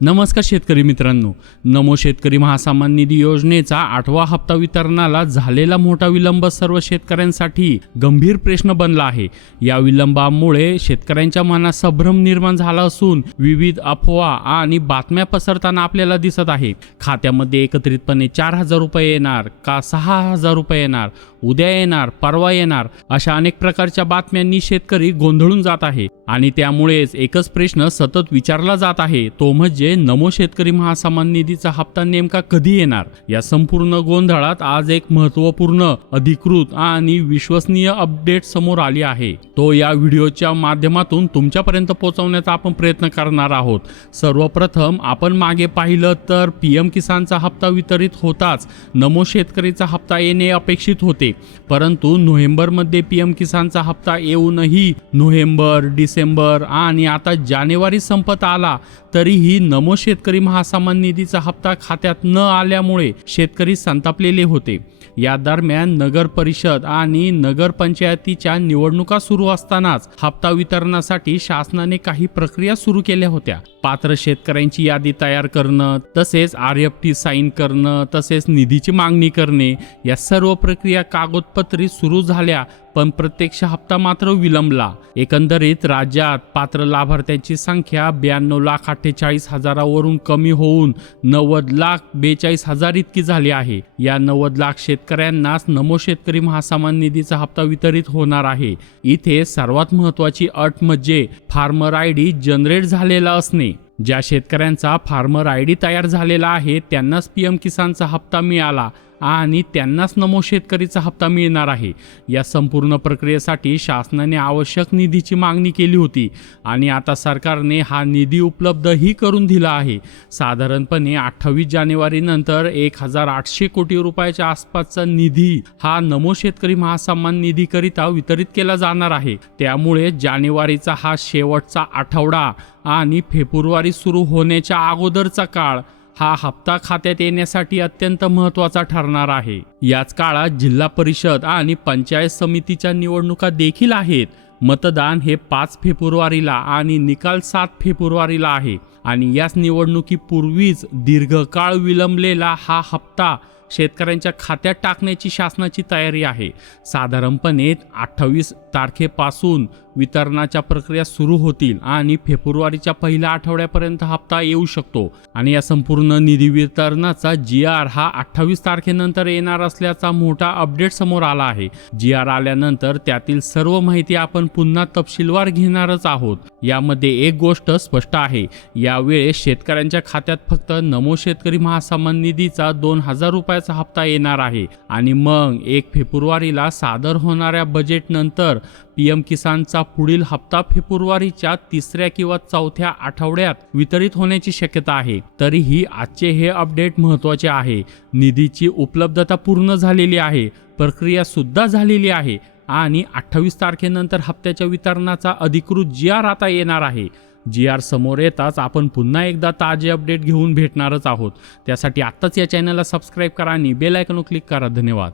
नमस्कार शेतकरी मित्रांनो, नमो शेतकरी महासन्मान निधी योजनेचा 8वा हप्ता वितरणाला झालेला मोठा विलंब सर्व शेतकऱ्यांसाठी गंभीर प्रश्न बनला आहे। या विलंबामुळे शेतकऱ्यांच्या मनात संभ्रम निर्माण झाला असून विविध अफवा आणि बातम्या पसरताना आपल्याला दिसत आहे। खात्यामध्ये एकत्रितपणे 4,000 रुपये येणार का 6,000 रुपये येणार, उद्या येणार, परवा येणार, अशा अनेक प्रकारच्या बातम्यांनी शेतकरी गोंधळून जात आहे आणि त्यामुळेच एकच प्रश्न सतत विचारला जात आहे, तो म्हणजे नमो शेतकरी महासन्मान निधीचा हप्ता नेमका कधी येणार। या संपूर्ण गोंधळात आज एक महत्त्वपूर्ण, अधिकृत आणि विश्वसनीय अपडेट समोर आली आहे। तो या व्हिडिओच्या माध्यमातून तुमच्यापर्यंत पोहोचवण्याचा आपण प्रयत्न करणार आहोत। सर्वप्रथम आपण मागे पाहिलं तर पीएम किसानचा हप्ता वितरित होताच नमो शेतकरीचा हप्ता येणे अपेक्षित होते, परंतु नोव्हेंबरमध्ये पीएम किसानचा हप्ता येऊनही नोव्हेंबर, डिसेंबर आणि आता जानेवारी संपत आला तरीही नमो शेतकरी महासन्मान निधीचा हप्ता खात्यात न आल्यामुळे शेतकरी संतापलेले होते। या दरम्यान नगर परिषद आणि नगर पंचायतीच्या निवडणुका सुरू असतानाच हप्ता वितरणासाठी शासनाने काही प्रक्रिया सुरू केल्या होत्या। पात्र शेतकऱ्यांची यादी तयार करणं, तसेच RFT साइन करणं, तसेच निधीची मागणी करणे, या सर्व प्रक्रिया कागदपत्री सुरू झाल्या, पण प्रत्यक्ष हप्ता मात्र विलंबला। एकंदरीत राज्यात पात्र लाभार्थ्यांची संख्या 92,48,000 वरून कमी होऊन 90,42,000 इतकी झाली आहे। या 90,00,000 शेतकऱ्यांनाच नमो शेतकरी महासन्मान निधीचा हप्ता वितरित होणार आहे। इथे सर्वात महत्त्वाची अट म्हणजे फार्मर ID जनरेट झालेला असणे। ज्या शेतकऱ्यांचा फार्मर ID तयार झालेला आहे त्यांनाच पीएम किसानचा हप्ता मिळाला आणि त्यांनाच नमो शेतकरीचा हप्ता मिळणार आहे। या संपूर्ण प्रक्रियेसाठी शासनाने आवश्यक निधीची मागणी केली होती आणि आता सरकारने हा निधी उपलब्धही करून दिला आहे। साधारणपणे 28 जानेवारी नंतर 1,800 कोटी रुपयाच्या आसपासचा निधी हा नमो शेतकरी महासन्मान निधीकरिता वितरित केला जाणार आहे। त्यामुळे जानेवारीचा हा शेवटचा आठवडा आणि फेब्रुवारी सुरू होण्याच्या अगोदरचा काळ हा हप्ता खात्यात येण्यासाठी अत्यंत महत्त्वाचा ठरणार आहे। याच काळात जिल्हा परिषद आणि पंचायत समितीच्या निवडणुका देखील आहेत। मतदान हे 5 फेब्रुवारीला आणि निकाल 7 फेब्रुवारीला आहे आणि याच निवडणुकीपूर्वीच दीर्घकाळ विलंबलेला हा हप्ता शेतकऱ्यांच्या खात्यात टाकण्याची शासनाची तयारी आहे। साधारणपणे 28 तारखेपासून वितरणाच्या प्रक्रिया सुरू होतील आणि फेब्रुवारीच्या पहिल्या आठवड्यापर्यंत हप्ता येऊ शकतो आणि या संपूर्ण निधी वितरणाचा GR हा 28 तारखेनंतर येणार असल्याचा मोठा अपडेट समोर आला आहे। GR आल्यानंतर त्यातील सर्व माहिती आपण पुन्हा तपशीलवार घेणारच आहोत। यामध्ये एक गोष्ट स्पष्ट आहे, यावेळेस शेतकऱ्यांच्या खात्यात फक्त नमो शेतकरी महासन्मान निधीचा 2,000 रुपयाचा हप्ता येणार आहे आणि मग 1 फेब्रुवारीला सादर होणाऱ्या बजेट नंतर पीएम किसानचा पुढील हप्ता फेब्रुवारीच्या 3ऱ्या किंवा 4थ्या आठवड्यात वितरित होण्याची शक्यता आहे। तरीही आजचे हे अपडेट महत्त्वाचे आहे। निधीची उपलब्धता पूर्ण झालेली आहे, प्रक्रिया सुद्धा झालेली आहे आणि 28 तारखेनंतर हप्त्याच्या वितरणाचा अधिकृत GR आता येणार आहे। GR समोर येताच आपण पुन्हा एकदा ताजे अपडेट घेऊन भेटणारच आहोत। त्यासाठी आत्ताच या चॅनलला सबस्क्राईब करा आणि बेल आयकॉनवर क्लिक करा। धन्यवाद।